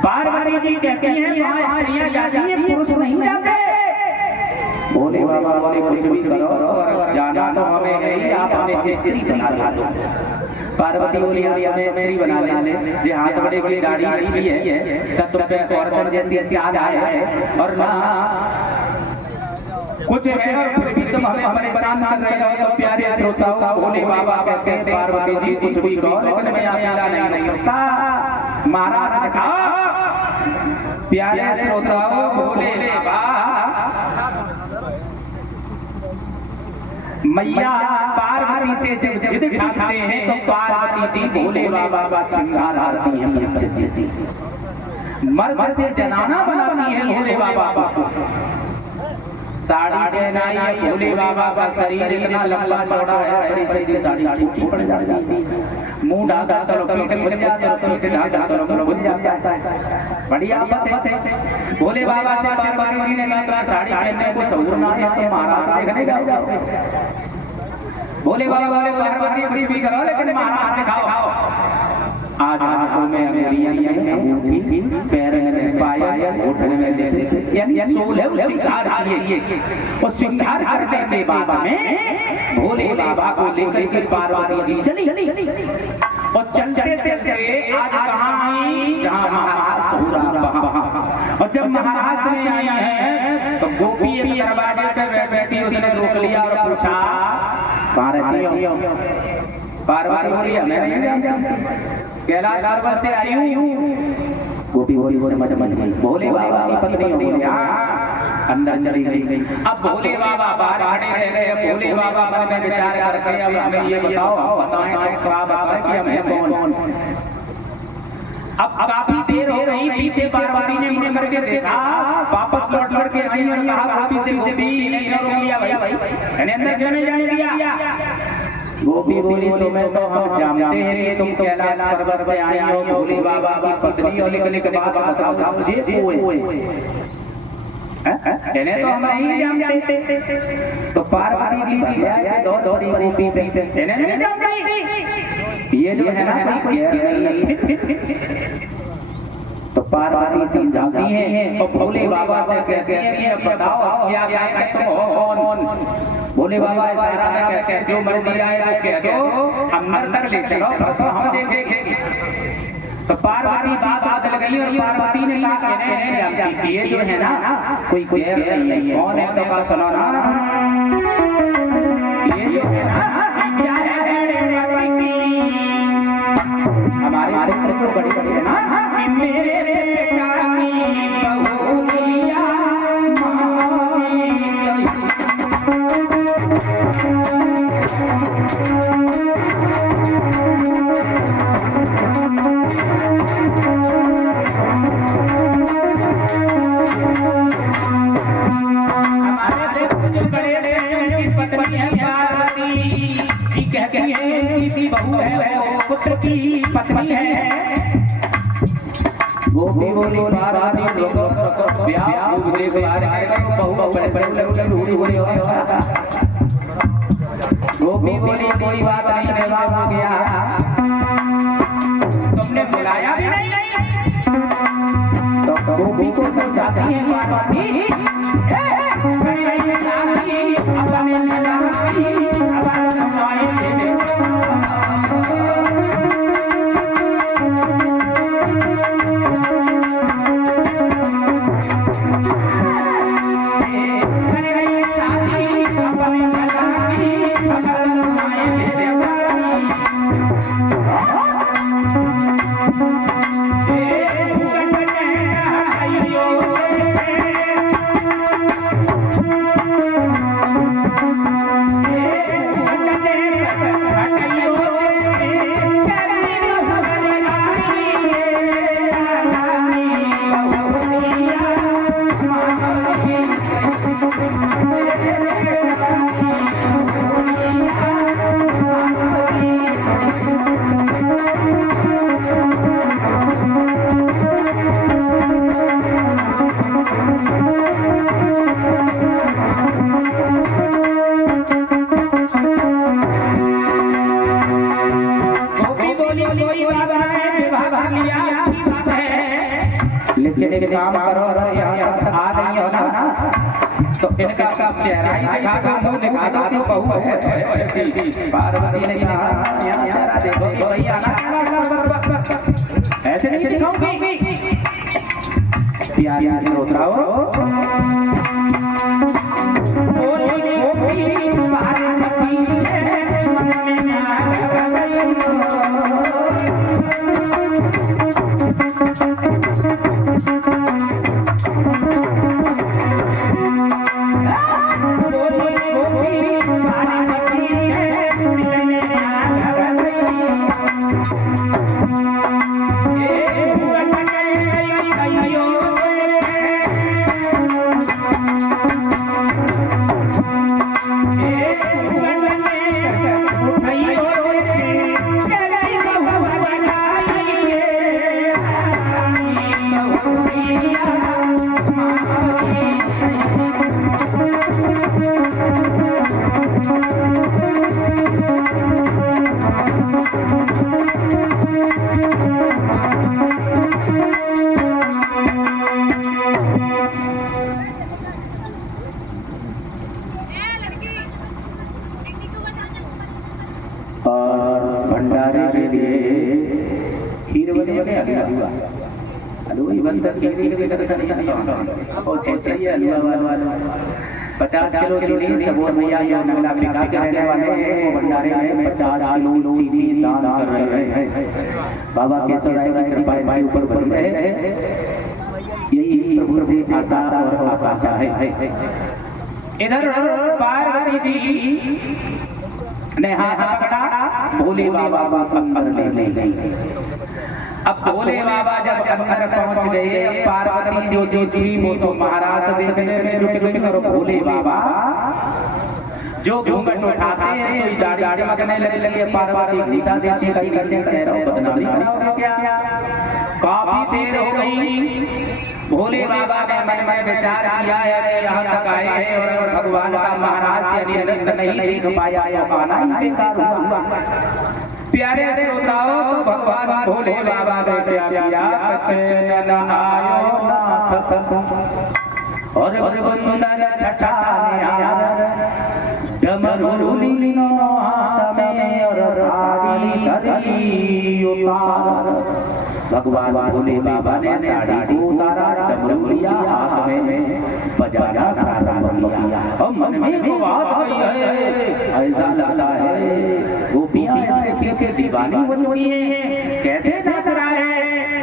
पार्वती जी कहती हैं वहाँ स्त्रियां जाती हैं पुरुष नहीं जाते। भोले बाबा बोले कुछ भी करो जाना तो हमें है ही, आप हमें स्त्री बना दो। पार्वती बोली हमें स्त्री बना ले, जे हाथ बड़े की दाढ़ी भी है तब तुम पे औरतन जैसी चाल है और ना कुछ है और फिर भी तुम हमें परेशान कर रहे हो। तो प्यारे श्रोताओं भोले बाबा कहते हैं पार्वती जी कुछ भी कहो लेकिन मैं अकेला नहीं सकता। महाराज ने कहा प्यारे श्रोताओं भोले बाबा मैया पार्वती से जब जिद खाते हैं तो पार्वती जी भोले बाबा का श्रृंगार करती हैं, मर्द से जनाना बनाती है भोले बाबा को। साड़ी पहनाई है भोले बाबा का शरीर इतना लंबा चौड़ा है बड़ी साड़ी छोटी पड़ जाती है, मुंह ढाका तो पीठ खुल जाता है, पीठ ढाका तो खुल जाता है, बड़ी आफत है। भोले बाबा से पार्वती जी ने कहा साड़ी पहनने को ससुर ना है तो महाराज देखने जाओ। भोले बाबा बोले पार्वती कुछ भी करो लेकिन महाराज दिखाओ। आज हाथों में अंगुलियां अंगूठी, पैरों में पायल, घुटने में लेटे, यानी 16 श्रृंगार किए। और श्रृंगार करने के बाद में भोले बाबा को लेकर के पार्वती जी चली और चलते चलते आज कहाँ आई जहाँ महाराज ससुराल वहाँ। और जब महाराज में आई है तो गोपी एक दरवाजे पे बैठी, उसने रोक लिया और पूछा कहाँ रहती हो? पार्वती बोली हमें नहीं जानती, कैलाश पर्वत से आई हूँ। गोपी बोली समझ गई, भोले बाबा की पत्नी हो गई। अंदर चली गई। अब भोले बाबा बाहर खड़े रह गए। भोले बाबा मन में विचार करके अब हमें ये बताओ, बताएं क्या बताएं कि हम हैं कौन। अब काफी देर हो गई, पीछे पार्वती ने मुड़ करके देखा, वापस लौट करके आई और कहा गोपी से गोपी ने क्यों रोक लिया भाई, मैंने अंदर क्यों नहीं जाने दिया? गोपी बोली तुम्हें तो हम जानते हैं कि तुम कैलाश पर्वत से आई हो, भोले बाबा की पत्नी हो, लेकिन एक बात बताओ मुझे इन्हें तो हम नहीं जानते। तो पार्वती जी भैया के दो गोपी इन्हें नहीं जानते, ये जो है ना कोई केयर नहीं। तो पार्वती समझाती है और भोले बाबा से कहते हैं कि बताओ क्या क्या तुम हो कौन? भोले बाबा इशारा में कहते हैं जो मर्जी आए वो कह दो, अंदर तक ले चलो तो हम देखेंगे। तो पार्वती बात बदल गई और पार्वती ने कहा नहीं जानती, ये जो है ना कोई केयर नहीं है, कौन है तो का सुनो ना, ये जो है ना क्या है पार्वती हमारे पुत्र बड़ी बड़ी है ना कि मेरे बहू है पुत्र की पत्नी है। गोपी बोली पार्वती ब्याह खूब देख बारे बहु पैसे लूटी हुई हो गोपी बोली कोई बात नहीं रेवा हो गया तुमने बुलाया भी नहीं तो गोपी को समझाती है बात लेकिन एक काम करो अगर यहाँ तक आ गई हो ना तो इनका चेहरा ही दिखा दो मुंह दिखा दो कि बहू है ऐसी पार्वती ने कहा यहाँ चेहरा देखो कि भैया ऐसे नहीं दिखाऊंगी प्यारी श्रोताओ भंडारे के लिए खीर बने हलवा हलवाई बनकर के दर्शन और चाहिए हलवा 50 किलो चीनी सबोर भैया जो मेला बिका के रहने वाले हैं वो भंडारे में 50 किलो चीनी दान कर रहे हैं। बाबा केशव राय की कृपा भाई ऊपर बन रहे हैं, यही प्रभु से आशा और आकांक्षा है। इधर पार्वती जी ने हाथ पकड़ा, भोले बाबा अंदर ले गई। अब भोले बाबा जब अंदर पहुंच गए, पार्वती जो थी वो तो महाराज देखने में जो करो भोले बाबा जो घूंघट उठाते हैं सोई दाढ़ी चमकने लगे। पार्वती निशा देती कहीं कैसे चेहरा बदनामी कराओगे क्या? काफी देर हो गई, भोले बाबा ने मन में विचार किया है कि यहाँ तक आए हैं और भगवान का महाराज से आनंद नहीं देख पाया, आना ही बेकार हुआ। प्यारे श्रोताओ, तो भगवान भोले बाबा ने क्या किया, चैन आयो नाथ और सुंदर छठा डमरू लीनो हाथ में और साड़ी धरी उतार। भगवान भोले बाबा ने साड़ी को उतारा, डमरू लिया हाथ में, बजाना प्रारंभ किया। और मन में वो बात आई है, ऐसा लगता है गोपियां इसके पीछे दीवानी हो चुकी हैं। कैसे नाच रहा है